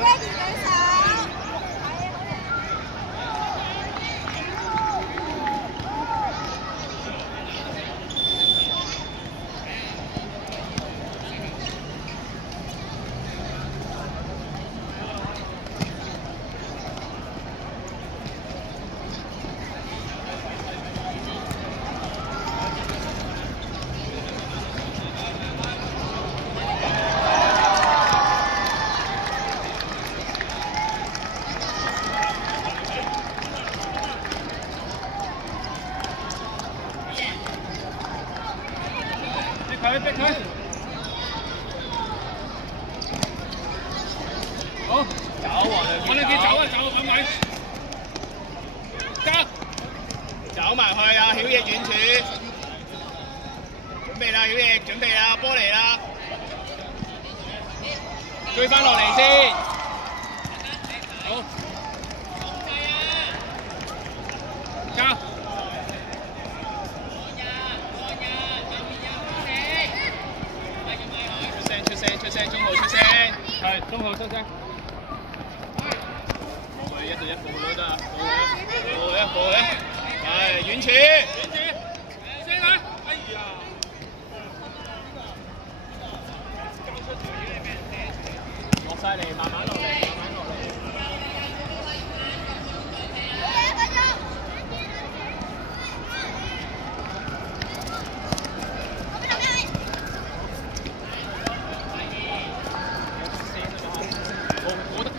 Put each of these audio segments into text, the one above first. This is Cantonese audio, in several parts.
Ready 舉手。逼佢！好，走黃亮傑走啊走，揾位，加，走埋去啊！曉奕遠處，準備啦，曉奕準備啦，波嚟啦，追翻落嚟先，好，加。出聲，中號出聲，係中號出聲。喂，一對一步都得啊，步一，係遠處，聲啊！哎呀，落晒嚟，慢慢落嚟。我得。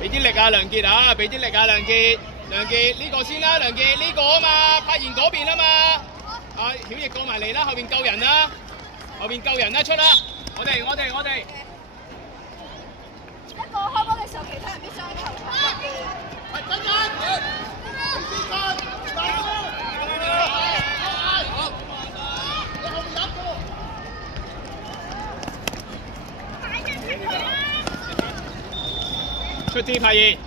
俾啲力啊，梁傑啊！俾啲力啊，梁傑呢個先啦，梁傑呢個啊嘛，柏賢嗰邊啊嘛。啊，曉奕過埋嚟啦，後邊救人啦，出啦！我哋。一個開波嘅時候，其他人必須喺球場入邊。係真人。出啲柏賢。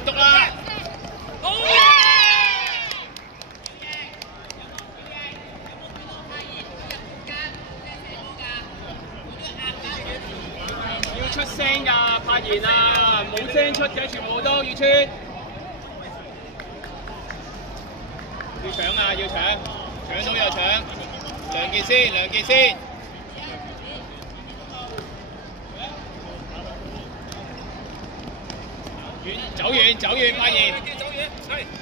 篤啦！好！要出聲㗎，柏賢啊，冇聲出嘅，全部都要出。要搶啊！要搶，搶到又搶。梁傑先。走遠，柏賢，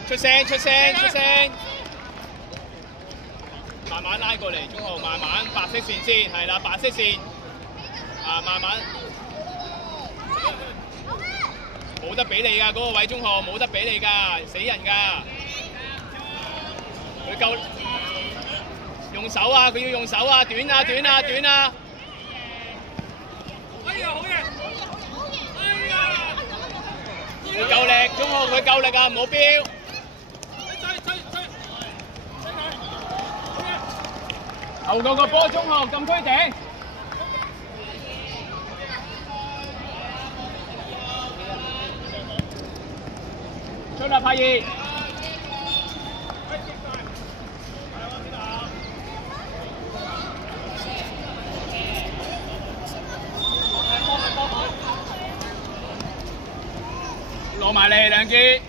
出聲，慢慢拉過嚟，中號慢慢白色線先，係啦，白色線，啊慢慢，冇得俾你㗎，嗰個位中號冇得俾你㗎，死人㗎，佢夠用手啊，佢要用手啊，短啊！哎呀，好嘢！佢夠力，中號佢夠力啊！唔好飆。後個波，中號禁區頂。出啦，柏賢。攞埋嚟，梁傑。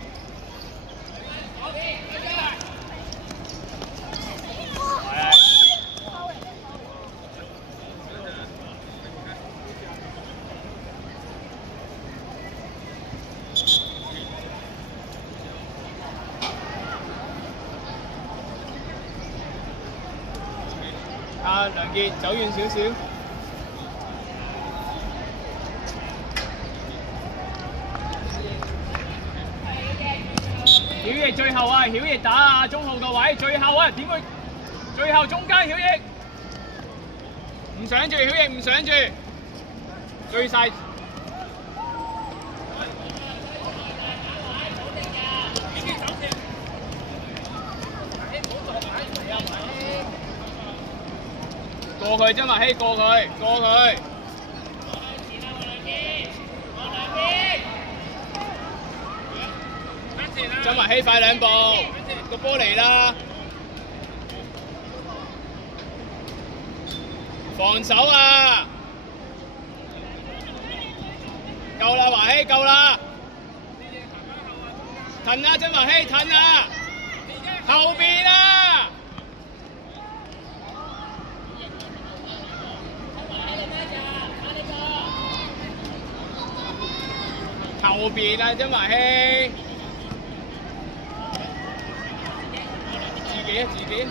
阿梁傑走遠少少。曉奕最後啊，曉奕打啊中號個位，最後啊點會？最後中間曉奕，唔想住曉奕，唔想住，追晒。過佢曾華希，過佢，過佢。曾華希快兩步，個波嚟啦！防守啊！夠啦，華希夠啦！騰啊，曾華希騰啊！後邊啊！後邊啊，曾華希。自己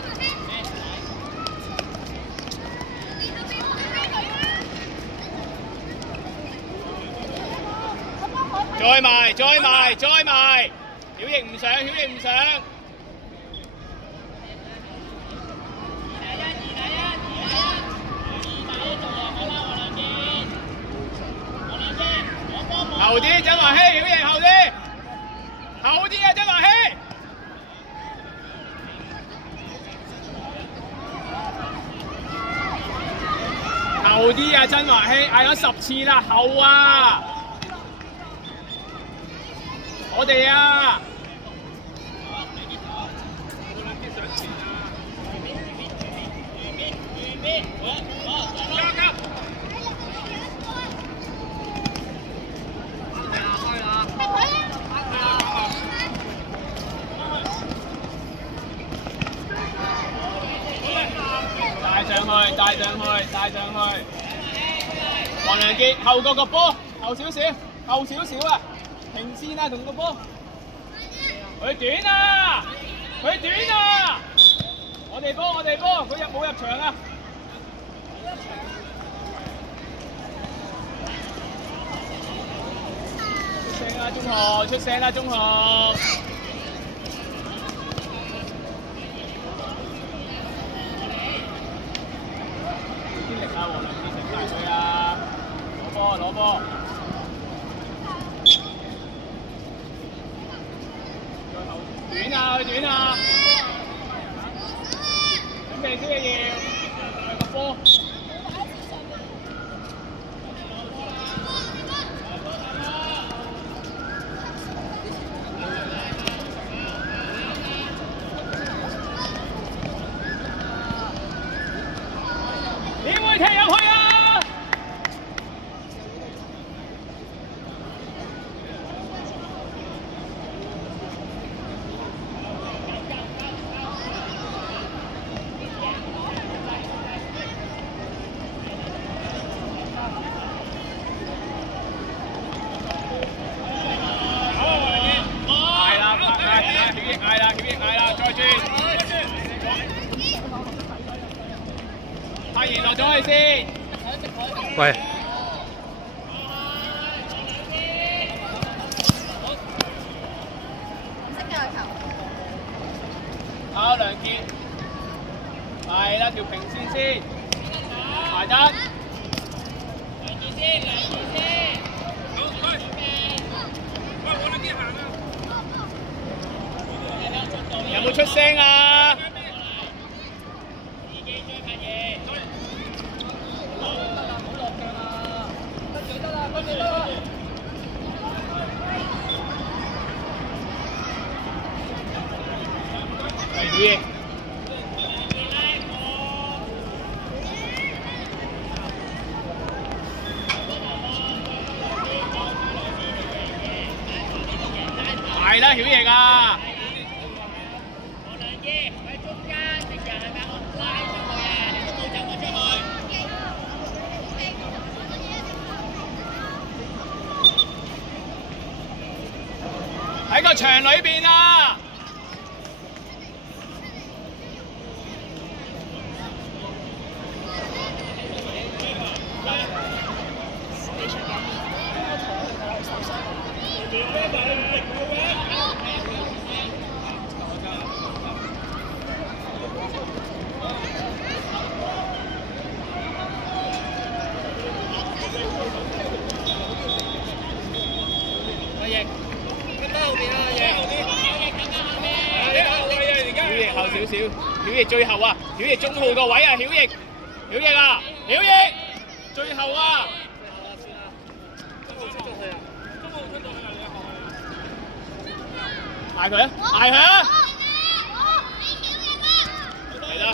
再埋，再埋，再埋，曉奕唔上，曉奕唔上。後啲，曾華希，曉奕後啲，後啲啊，曾華希。後啲啊，曾華希嗌咗10次啦，後啊！我哋啊！帶上去！黃良傑後個波，後少少啊！停線啊，同個波。佢短啊！我哋波，佢冇入場啊！出聲啦，中學！攞波！短啊！準備先要個波。點會踢入去啊？嗌啦，再轉。泰賢落咗去先。喂。阿梁傑，係啦，條平線先，埋得。梁傑先。有冇出聲啊？係係啦，曉奕啊！喺個場裏邊啊！少，曉奕最後啊，曉奕中號個位啊，曉奕啊，曉奕最後啊！嗌佢啊！嗌佢啊！嚟啦！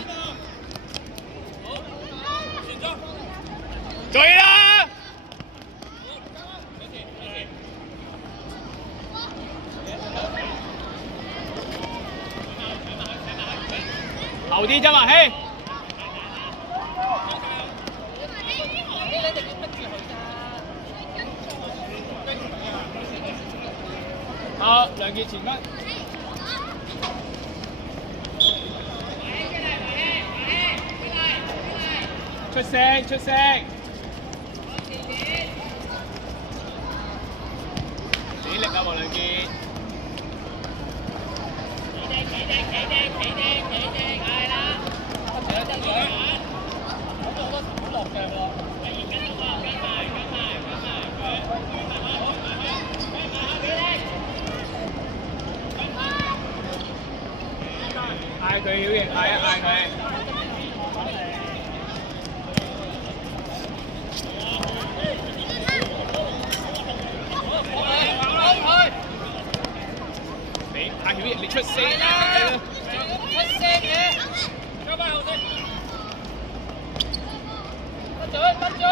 追啦！後啲啫嘛，嘿！好，梁傑前分。出聲，出聲！俾力啊，黃梁傑！係啦！跟住，好多好落腳喎。嗌佢曉奕，嗌佢。你嗌曉奕，你出聲啦！出聲嘅。交翻後先。不准！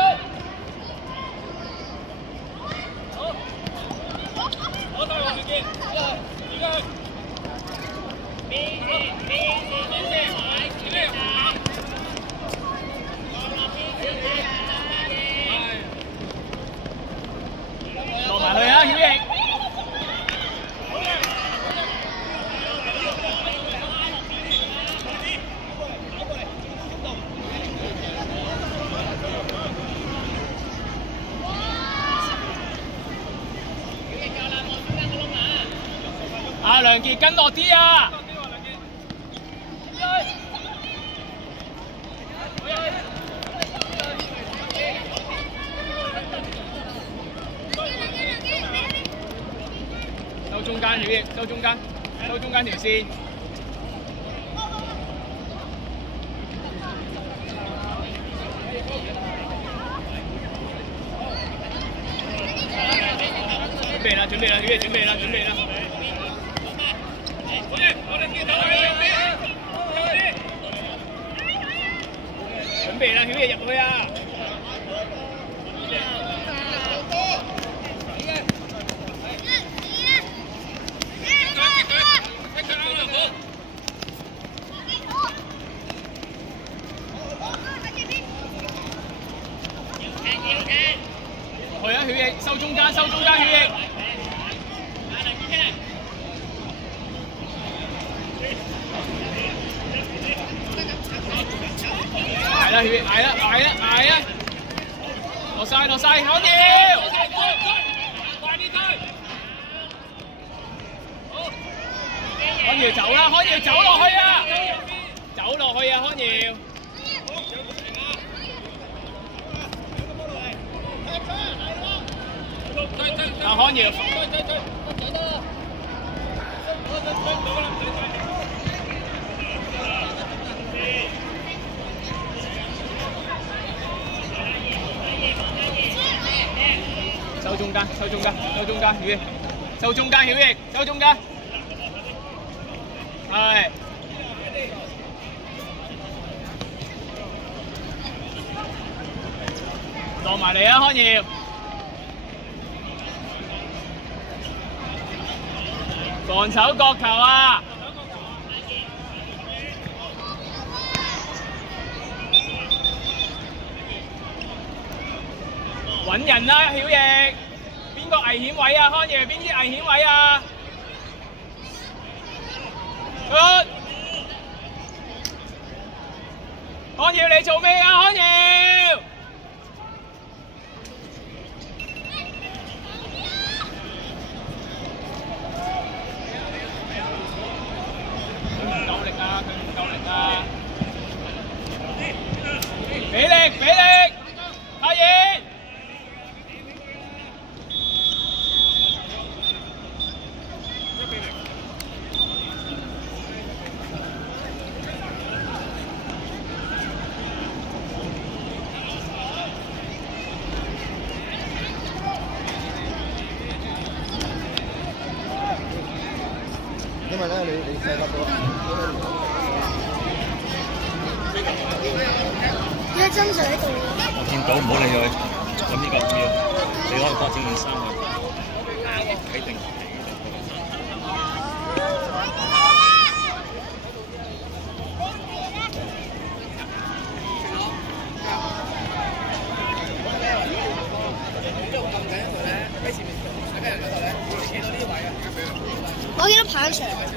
好。攞晒黃傑，而家去。落埋去啊，曉奕！阿梁傑跟落啲啊！收中間曉奕，收中間，收中間條線。準備啦，準備啦，曉奕準備啦，準備啦。準備啦，曉奕入去啊！去啊，曉奕，收中間，收中間，曉奕。捱啦，曉奕，捱啦，捱啦，捱啊！落晒，落晒，好掂！康瑤走啦，康瑤走落去啊！走落去啊，康瑤！啊，康瑤！收中間，收中間，收中間，曉奕，收中間，曉奕，收中間。係。落埋嚟啊，康瑤！防守角球啊！揾人啦，曉奕！邊個危險位啊？康瑤，邊啲危險位啊？出！康瑤，你做咩啊？康瑤！佢唔夠力啊！佢唔夠力啊！俾力，俾力！阿爺！你細粒咗。一針就喺度。我見到唔好理佢，咁呢個唔要，你可以發展件衫去，睇定。我見到棒場。